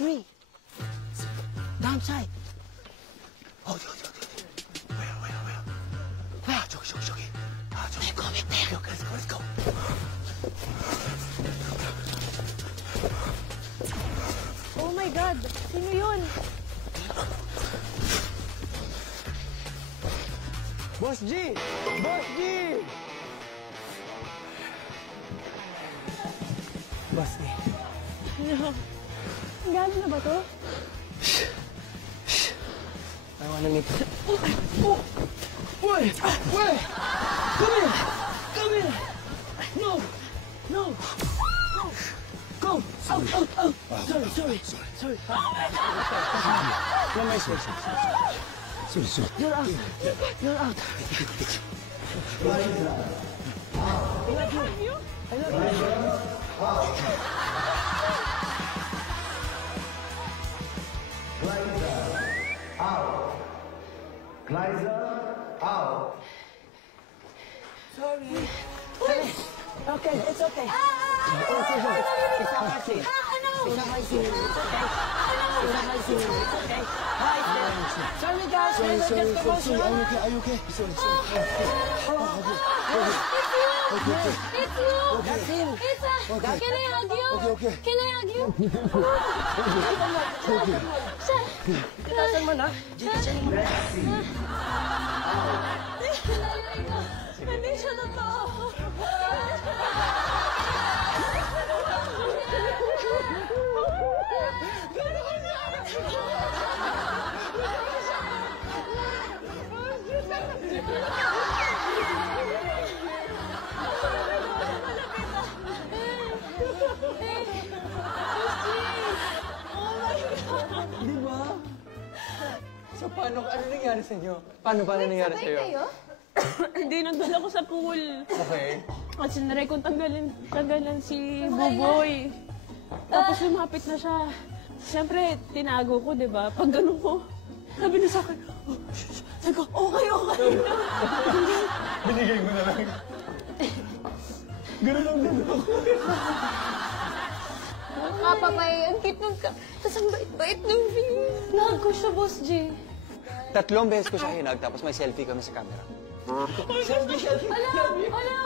3. Downside. 어디. Where? 저기. 저기. Go, let's go. Oh my God! Sino yun? Boss G! Boss G. Ano? Gano'n na ba to? I wanna meet you. Wait! Come here! No! Go! Out! Sorry. No, my sorry. You're out. I love you. Liza, out. Sorry. Okay, it's okay. It's not my scene. It's not my scene. It's okay. It's okay. Sorry, guys. Just emotional. Are you okay? Sorry. It's you! That's him. Can I hug you? Okay. Can I hug you? Titasan mo na. Hindi siya totoo. Di ba? So, ano nangyari sa inyo? Paano nangyari sa iyo? Hindi, nandun ako sa pool. Okay. At sinaray kong tanggalan si Buboy. Tapos lumapit na siya. Siyempre, tinago ko, di ba? Pag ganun ko, sabi na sa akin, oh, sabi ko, okay. Binigay mo na lang. Ganun ako. Kapapay, ang cute nung ka. Tapos ang bait nung Nahag ko siya, Boss J. 3 beses ko siya hinag, tapos may selfie kami sa camera. Selfie. Ala!